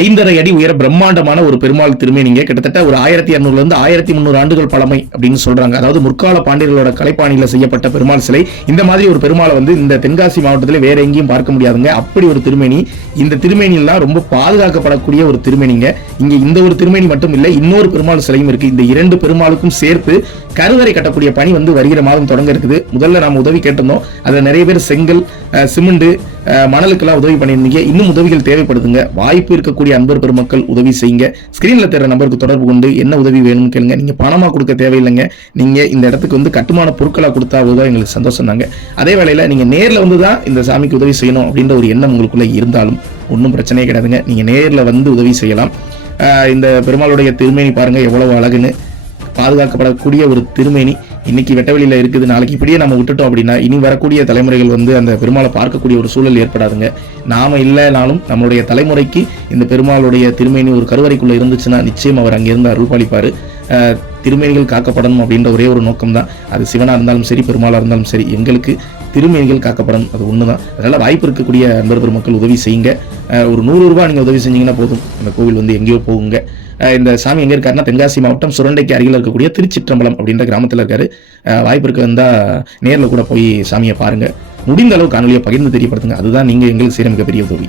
ஐந்தரை அடி உயர பிரம்மாண்டமான ஒரு பெருமாள் திருமேனிங்க கிட்டத்தட்ட ஒரு ஆயிரத்தி இரநூறுல இருந்து ஆயிரத்தி முந்நூறு ஆண்டுகள் பழமை அப்படின்னு சொல்றாங்க. அதாவது முற்கால பாண்டியர்களோட கலைப்பாணியில செய்யப்பட்ட பெருமாள் சிலை. இந்த மாதிரி ஒரு பெருமாளை வந்து இந்த தென்காசி மாவட்டத்தில் வேற எங்கேயும் பார்க்க முடியாதுங்க. அப்படி ஒரு திருமேனி. இந்த திருமேனியெல்லாம் ரொம்ப பாதுகாக்கப்படக்கூடிய ஒரு திருமேனிங்க. இங்க இந்த ஒரு திருமேனி மட்டும் இல்லை இன்னொரு பெருமாள் சிலையும் இருக்கு. இந்த இரண்டு பெருமாளுக்கும் சேர்த்து கருவறை கட்டக்கூடிய பணி வந்து வருகிற மாதம் தொடங்க இருக்குது. முதல்ல நாம் உதவி கேட்டிருந்தோம். அதில் நிறைய பேர் செங்கல் சிமெண்ட் மணலுக்கெல்லாம் உதவி பண்ணியிருந்தீங்க. இன்னும் உதவிகள் தேவைப்படுதுங்க. வாய்ப்பு இருக்கக்கூடிய அன்பர் பெருமக்கள் உதவி செய்யுங்க. ஸ்க்ரீனில் தெரிய நம்பருக்கு தொடர்பு கொண்டு என்ன உதவி வேணும்னு கேளுங்க. நீங்கள் பணமாக கொடுக்க தேவையில்லைங்க. நீங்கள் இந்த இடத்துக்கு வந்து கட்டுமான பொருட்களாக கொடுத்தா தான் எங்களுக்கு சந்தோஷம் தாங்க. அதே வேளையில் நீங்கள் நேரில் வந்து தான் இந்த சாமிக்கு உதவி செய்யணும் அப்படின்ற ஒரு எண்ணம் உங்களுக்குள்ளே இருந்தாலும் ஒன்றும் பிரச்சனையே கிடையாதுங்க. நீங்கள் நேரில் வந்து உதவி செய்யலாம். இந்த பெருமாளுடைய திருமேனி பாருங்கள் எவ்வளவு அழகுன்னு. பாதுகாக்கப்படக்கூடிய ஒரு திருமேனி. இன்னைக்கு வெட்டவெளியில் இருக்குது. நாளைக்கு இப்படியே நம்ம விட்டுட்டோம் அப்படின்னா இனி வரக்கூடிய தலைமுறைகள் வந்து அந்த பெருமாளை பார்க்கக்கூடிய ஒரு சூழல் ஏற்படாதுங்க. நாம இல்லைனாலும் நம்மளுடைய தலைமுறைக்கு இந்த பெருமாளுடைய திருமேனி ஒரு கருவறைக்குள்ளே இருந்துச்சுன்னா நிச்சயம் அவர் அங்கிருந்து அருள்பாலிப்பாரு அஹ், திருமேனிகள் காக்கப்படணும் அப்படின்ற ஒரே ஒரு நோக்கம் தான் அது சிவனாக இருந்தாலும் சரி பெருமாளாக இருந்தாலும் சரி எங்களுக்கு திருமேனிகள் காக்கப்படணும். அது ஒன்று தான் அதனால் வாய்ப்பு இருக்கக்கூடிய அன்பர் பெருமக்கள் உதவி செய்யுங்க. ஒரு நூறு ரூபாய் நீங்கள் உதவி செஞ்சீங்கன்னா போதும். அந்த கோவில் வந்து எங்கேயோ போகுங்க. இந்த சாமி எங்க இருக்காருன்னா தென்காசி மாவட்டம் சுரண்டைக்கு அருகில் இருக்கக்கூடிய திருச்சிற்றம்பலம் அப்படின்ற கிராமத்தில் இருக்காரு. அஹ் வாய்ப்பு இருக்க வந்தா நேரில் கூட போய் சாமியை பாருங்க. முடிந்த அளவு காணொலியை பகிர்ந்து தெரியப்படுத்துங்க. அதுதான் நீங்க எங்களுக்கு செய்கிற மிகப்பெரிய உதவி.